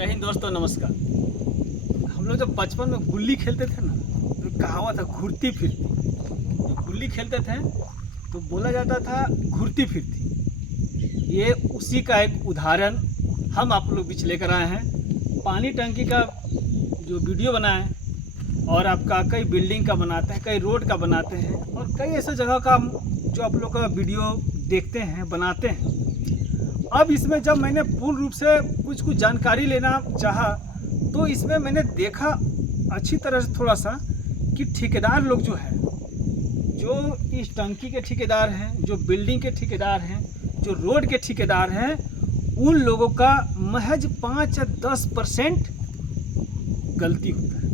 जय हिंद दोस्तों, नमस्कार। हम लोग जब बचपन में गुल्ली खेलते थे ना, तो कहावत है घुरती फिरती। जब गुल्ली खेलते थे तो बोला जाता था घुरती फिरती। ये उसी का एक उदाहरण हम आप लोग बीच लेकर आए हैं। पानी टंकी का जो वीडियो बनाए और आपका कई बिल्डिंग का बनाते हैं, कई रोड का बनाते हैं और कई ऐसे जगह का जो आप लोग का वीडियो देखते हैं, बनाते हैं। अब इसमें जब मैंने पूर्ण रूप से कुछ जानकारी लेना चाहा तो इसमें मैंने देखा अच्छी तरह से थोड़ा सा कि ठेकेदार लोग जो है, जो इस टंकी के ठेकेदार हैं, जो बिल्डिंग के ठेकेदार हैं, जो रोड के ठेकेदार हैं, उन लोगों का महज 5 या 10% गलती होता है।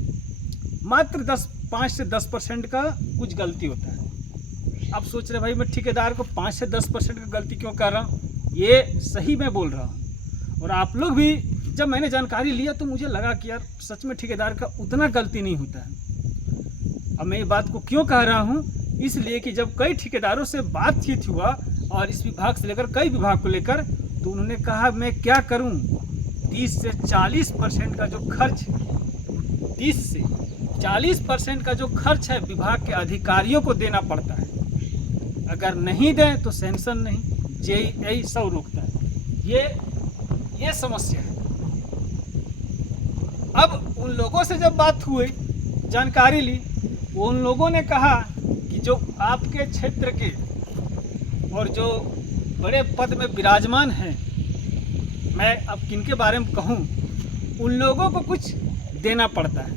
मात्र 5 से 10% का कुछ गलती होता है। आप सोच रहे भाई मैं ठेकेदार को 5 से 10% का गलती क्यों कर रहा हूँ? ये सही मैं बोल रहा हूँ। और आप लोग भी, जब मैंने जानकारी लिया तो मुझे लगा कि यार सच में ठेकेदार का उतना गलती नहीं होता है। अब मैं ये बात को क्यों कह रहा हूँ? इसलिए कि जब कई ठेकेदारों से बातचीत हुआ और इस विभाग से लेकर कई विभाग को लेकर, तो उन्होंने कहा मैं क्या करूँ, 30 से 40% का जो खर्च, 30 से 40% का जो खर्च है विभाग के अधिकारियों को देना पड़ता है। अगर नहीं दें तो सैंक्शन नहीं, यही सब रोकता है। ये समस्या है। अब उन लोगों से जब बात हुई, जानकारी ली, उन लोगों ने कहा कि जो आपके क्षेत्र के और जो बड़े पद में विराजमान हैं, मैं अब किनके बारे में कहूँ, उन लोगों को कुछ देना पड़ता है।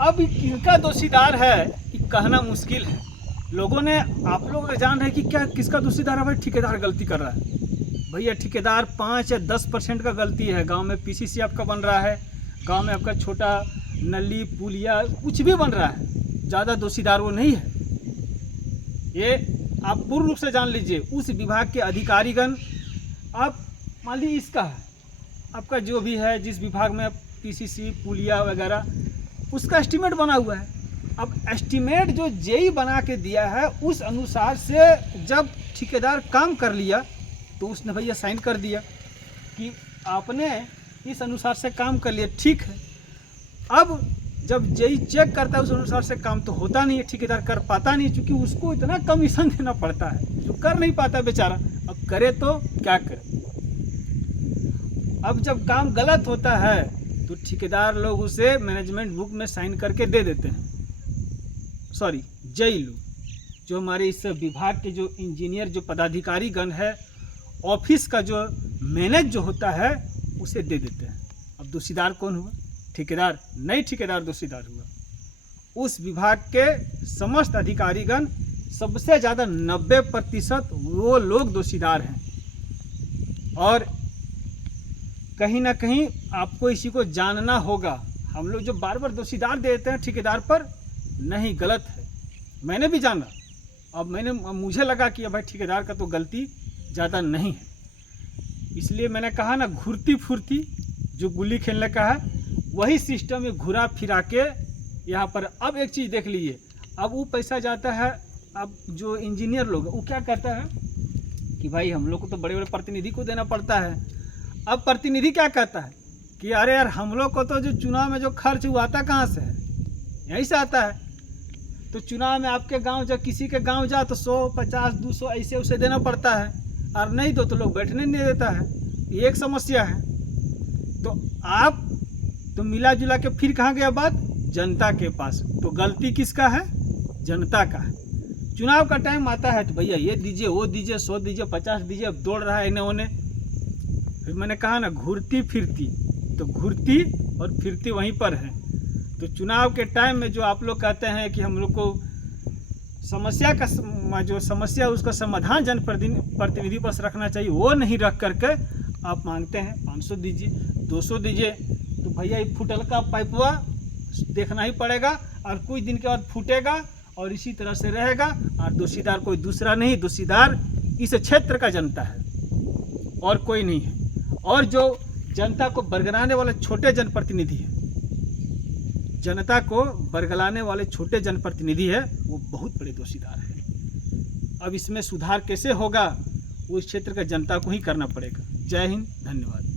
अब किनका दोषीदार है कि कहना मुश्किल है। लोगों ने, आप लोग जान रहे हैं कि क्या किसका दोषीदार है? भाई ठेकेदार गलती कर रहा है। भैया ठेकेदार 5 या 10% का गलती है। गांव में पीसीसी आपका बन रहा है, गांव में आपका छोटा नली पुलिया कुछ भी बन रहा है, ज़्यादा दोषीदार वो नहीं है। ये आप पूर्ण रूप से जान लीजिए। उस विभाग के अधिकारीगण, आप मान लीजिए इसका है आपका जो भी है, जिस विभाग में पीसीसी पुलिया वगैरह, उसका एस्टीमेट बना हुआ है। अब एस्टीमेट जो जेई बना के दिया है, उस अनुसार से जब ठेकेदार काम कर लिया तो उसने भैया साइन कर दिया कि आपने इस अनुसार से काम कर लिया, ठीक है। अब जब जेई चेक करता है उस अनुसार से काम तो होता नहीं है, ठेकेदार कर पाता नहीं, क्योंकि उसको इतना कमीशन देना पड़ता है जो कर नहीं पाता बेचारा। अब करे तो क्या करे? अब जब काम गलत होता है तो ठेकेदार लोग उसे मैनेजमेंट बुक में साइन करके दे देते हैं। सॉरी, जेई लोग, जो हमारे इस विभाग के जो इंजीनियर, जो पदाधिकारी गण है, ऑफिस का जो मैनेज जो होता है, उसे दे देते हैं। अब दोषीदार कौन हुआ? ठेकेदार नहीं, ठेकेदार दोषीदार हुआ। उस विभाग के समस्त अधिकारीगण, सबसे ज़्यादा 90% वो लोग दोषीदार हैं। और कहीं ना कहीं आपको इसी को जानना होगा। हम लोग जो बार बार दोषीदार देते हैं ठेकेदार पर, नहीं, गलत है। मैंने भी जाना, अब मुझे लगा कि भाई ठेकेदार का तो गलती ज़्यादा नहीं है। इसलिए मैंने कहा ना, घुरती फुरती जो गुल्ली खेलने का है, वही सिस्टम में घुरा फिरा के यहाँ पर। अब एक चीज़ देख लीजिए, अब वो पैसा जाता है, अब जो इंजीनियर लोग वो क्या करता है कि भाई हम लोग को तो बड़े बड़े प्रतिनिधि को देना पड़ता है। अब प्रतिनिधि क्या कहता है कि अरे यार, हम लोग को तो जो चुनाव में जो खर्च हुआ आता कहाँ से है? यहीं से आता है। तो चुनाव में आपके गांव, जब किसी के गांव जाओ तो 100, 50, 200 ऐसे उसे देना पड़ता है, और नहीं तो लोग बैठने नहीं देता है। ये एक समस्या है। तो आप तो मिला जुला के फिर कहाँ गया बात? जनता के पास। तो गलती किसका है? जनता का है। चुनाव का टाइम आता है तो भैया ये दीजिए, वो दीजिए, 100 दीजिए, 50 दीजिए, अब दौड़ रहा है इन्हें उन्हें। फिर मैंने कहा ना, घुरती फिरती, तो घुरती और फिरती वहीं पर है। तो चुनाव के टाइम में जो आप लोग कहते हैं कि हम लोग को समस्या का जो समस्या है उसका समाधान जनप्रतिनिधि पास रखना चाहिए, वो नहीं रख करके आप मांगते हैं 500 दीजिए, 200 दीजिए। तो भैया ये फुटल का पाइपवा देखना ही पड़ेगा, और कुछ दिन के बाद फूटेगा और इसी तरह से रहेगा। और दोषीदार कोई दूसरा नहीं, दोषीदार इस क्षेत्र का जनता है और कोई नहीं है। और जो जनता को बरगलाने वाले छोटे जनप्रतिनिधि हैं, जनता को बरगलाने वाले छोटे जनप्रतिनिधि है, वो बहुत बड़े दोषीदार हैं। अब इसमें सुधार कैसे होगा, उस क्षेत्र का जनता को ही करना पड़ेगा। जय हिंद, धन्यवाद।